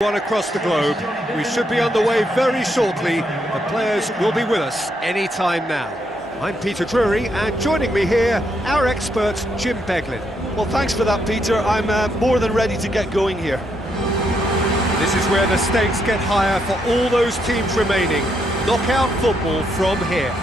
One across the globe. We should be on the way very shortly. The players will be with us any time now. I'm Peter Drury, and joining me here, our expert Jim Beglin. Well, thanks for that, Peter. I'm more than ready to get going here. This is where the stakes get higher for all those teams remaining. Knockout football from here.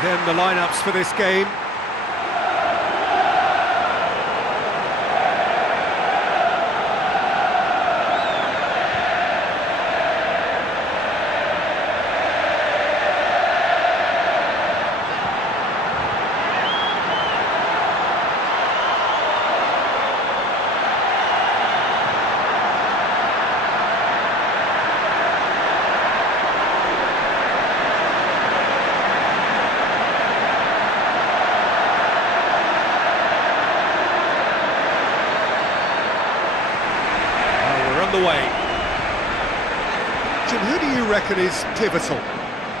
Then the lineups for this game. The way. Jim, who do you reckon is pivotal?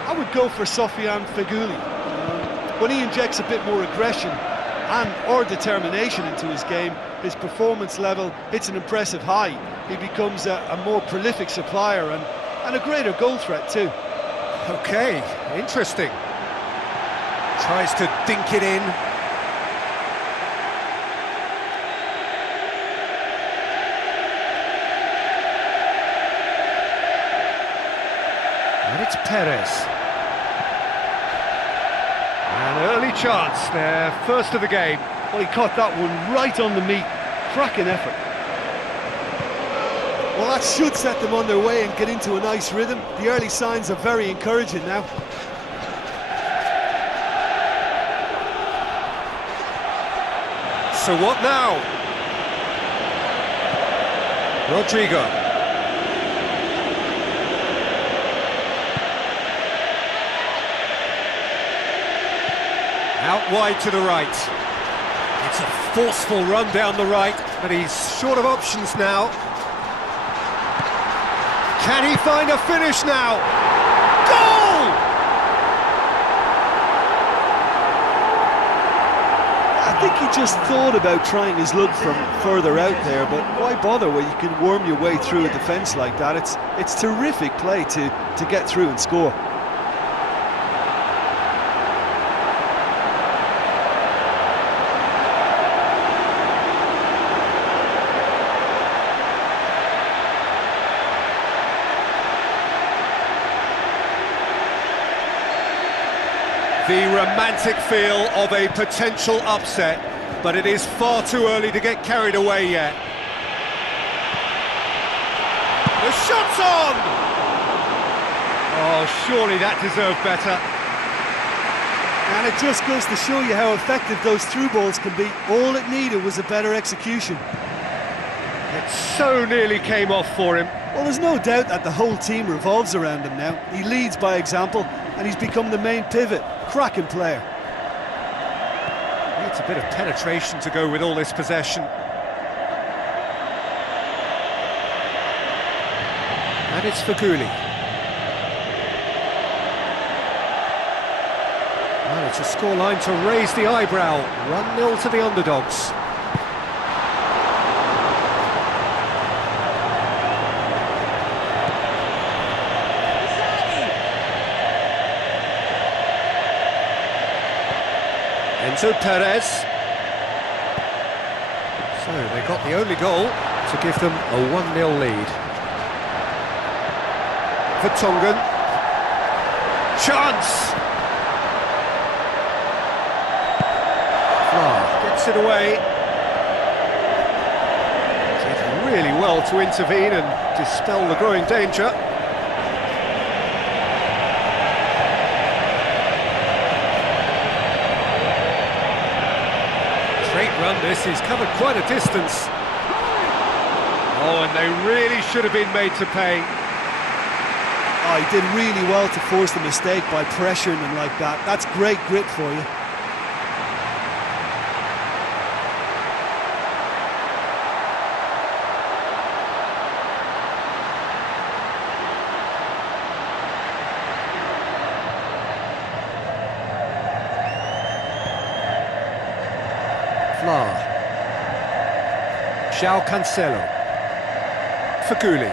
I would go for Sofiane Feghouli. When he injects a bit more aggression or determination into his game, his performance level hits an impressive high. He becomes a more prolific supplier and a greater goal threat too. Okay, interesting. Tries to dink it in. And it's Perez. An early chance there, first of the game. Well, he caught that one right on the meat. Cracking effort. Well, that should set them on their way and get into a nice rhythm. The early signs are very encouraging now. So what now? Rodrigo. Out wide to the right. It's a forceful run down the right, but he's short of options now. Can he find a finish now? Goal! I think he just thought about trying his luck from further out there, but why bother when you can worm your way through a defence like that? It's terrific play to get through and score. The romantic feel of a potential upset, but it is far too early to get carried away yet. The shot's on! Oh, surely that deserved better. And it just goes to show you how effective those through balls can be. All it needed was a better execution. It so nearly came off for him. Well, there's no doubt that the whole team revolves around him now. He leads by example, and he's become the main pivot. Cracking player. Needs a bit of penetration to go with all this possession. And it's Feghouli. Well, it's a scoreline to raise the eyebrow. 1-0 to the underdogs. Enzo Perez. So they got the only goal to give them a 1-0 lead. Vertonghen. Chance! it away. Did really well to intervene and dispel the growing danger. Great run this, he's covered quite a distance. Oh, and they really should have been made to pay. Oh, he did really well to force the mistake by pressuring them like that. That's great grit for you. João Cancelo. Faguli.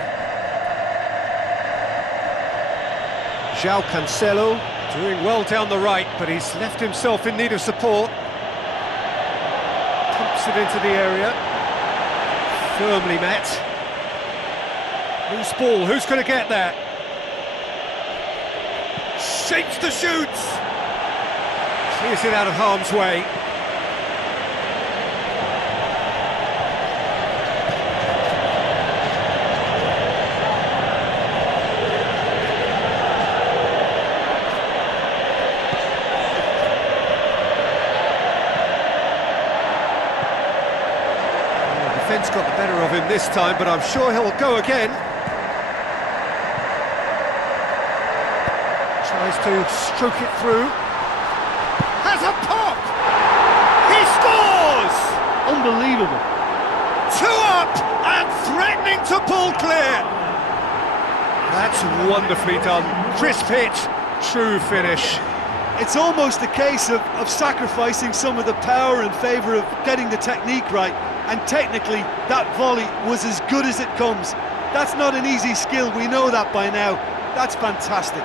João Cancelo doing well down the right, but he's left himself in need of support. Pumps it into the area. Firmly met. Loose ball, who's going to get that? Shapes the shoots! Clears it out of harm's way. Defence got the better of him this time, but I'm sure he'll go again. Tries to stroke it through. Has a pop! He scores! Unbelievable. 2 up and threatening to pull clear. That's wonderfully done. Crisp hit, true finish. It's almost a case of sacrificing some of the power in favour of getting the technique right. And technically, that volley was as good as it comes. That's not an easy skill, we know that by now. That's fantastic.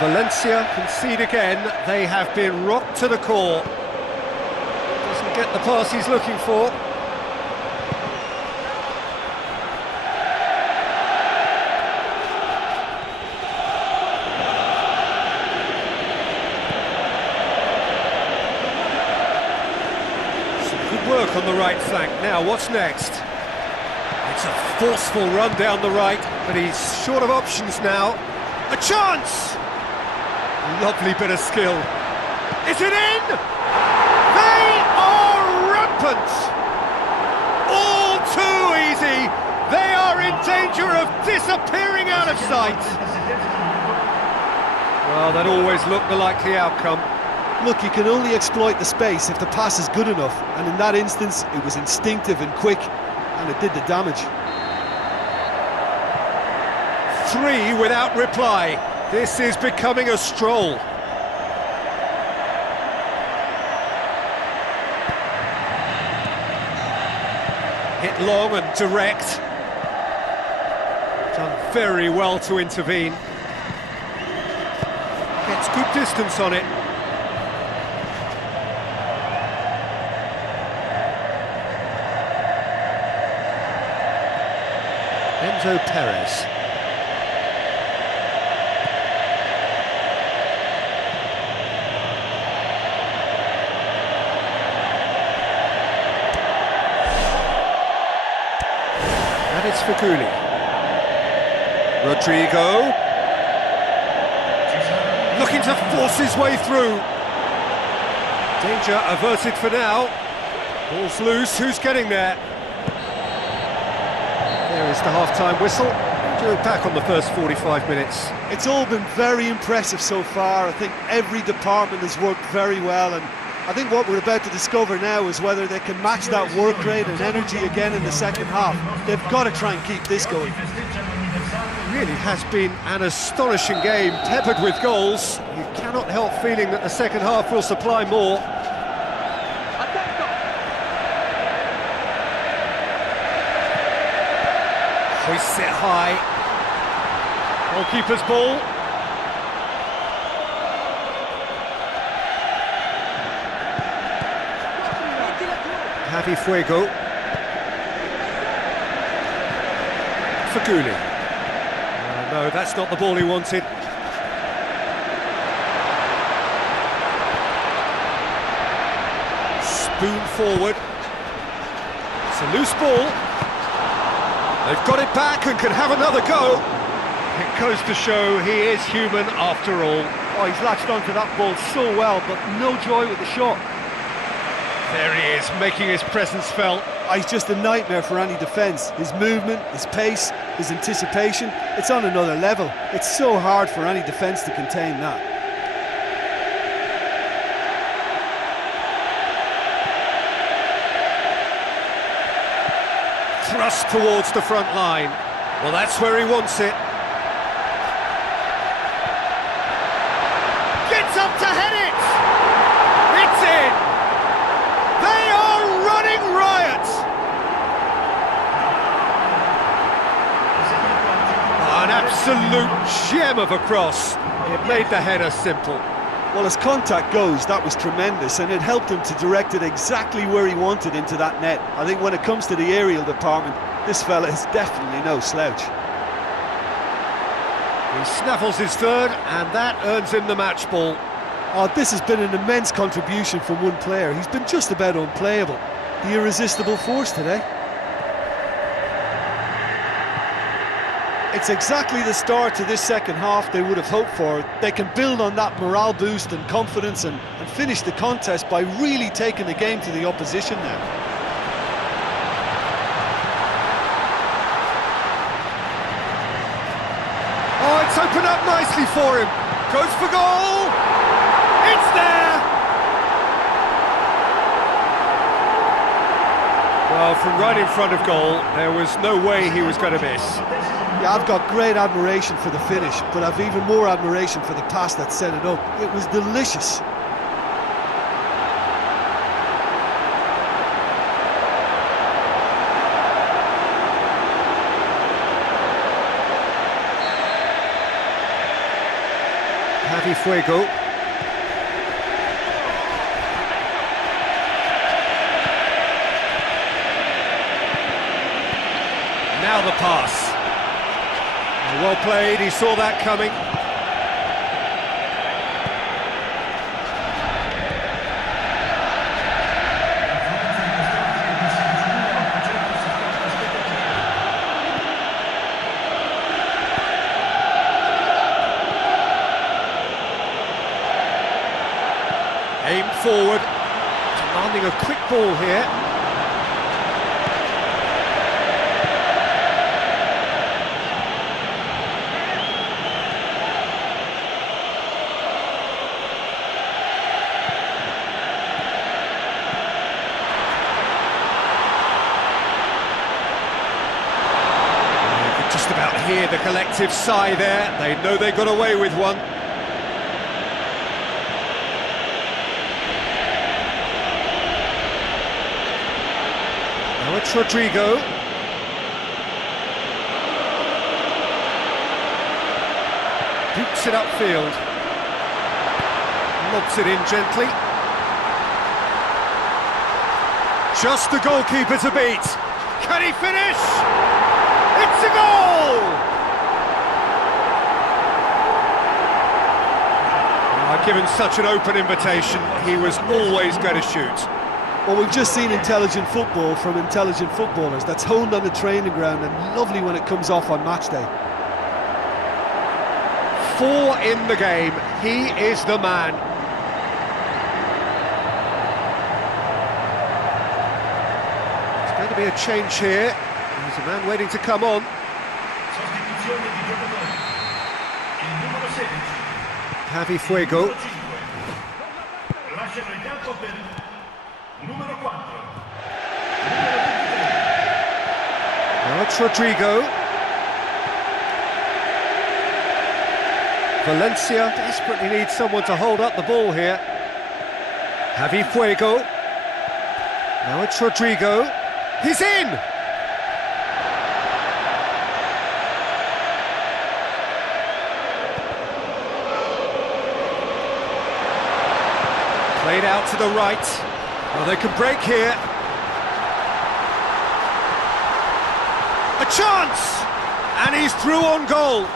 Valencia concede again. They have been rocked to the core. Doesn't get the pass he's looking for. Work on the right flank. Now, what's next? It's a forceful run down the right, but he's short of options now. A chance! Lovely bit of skill. Is it in? They are rampant! All too easy! They are in danger of disappearing out of sight! Well, that always looked the likely outcome. Look, you can only exploit the space if the pass is good enough, and in that instance it was instinctive and quick, and it did the damage. 3 without reply. This is becoming a stroll. Hit long and direct. Done very well to intervene. Gets good distance on it. Enzo Perez. And it's Faguli. Rodrigo. Looking to force his way through. Danger averted for now. Ball's loose, who's getting there? There is the half-time whistle. We'll do it back on the first 45 minutes. It's all been very impressive so far. I think every department has worked very well, and I think what we're about to discover now is whether they can match that work rate and energy again in the second half. They've got to try and keep this going. It really has been an astonishing game, peppered with goals. You cannot help feeling that the second half will supply more. Hoists it high. Goalkeeper's ball. Javi Fuego. No, that's not the ball he wanted. Spoon forward. It's a loose ball. They've got it back and can have another go. It goes to show he is human after all. Oh, he's latched onto that ball so well, but no joy with the shot. There he is, making his presence felt. Oh, he's just a nightmare for any defence. His movement, his pace, his anticipation, it's on another level. It's so hard for any defence to contain that. Thrust towards the front line. Well, that's where he wants it. Gets up to head it! It's in! They are running riot! An absolute gem of a cross. It made the header simple. Well, as contact goes, that was tremendous, and it helped him to direct it exactly where he wanted into that net. I think when it comes to the aerial department, this fella is definitely no slouch. He snaffles his third, and that earns him the match ball. Oh, this has been an immense contribution from one player. He's been just about unplayable. The irresistible force today. It's exactly the start to this second half they would have hoped for. They can build on that morale boost and confidence and finish the contest by really taking the game to the opposition now. Oh, it's opened up nicely for him. Goes for goal. It's there. Well, from right in front of goal, there was no way he was going to miss. Yeah, I've got great admiration for the finish, but I've even more admiration for the pass that set it up. It was delicious. Javi Fuego. Now the pass. Well played, he saw that coming. Aimed forward, demanding a quick ball here. Just about hear the collective sigh there. They know they got away with one. Now it's Rodrigo. Boots it upfield. Lobs it in gently. Just the goalkeeper to beat. Can he finish? It's a goal! Given such an open invitation, he was always going to shoot. Well, we've just seen intelligent football from intelligent footballers. That's honed on the training ground and lovely when it comes off on match day. 4 in the game. He is the man. There's going to be a change here. There's a man waiting to come on. Javi Fuego. Now it's Rodrigo. Valencia desperately needs someone to hold up the ball here. Javi Fuego. Now it's Rodrigo. He's in! Played out to the right. Well, they can break here. A chance! And he's through on goal.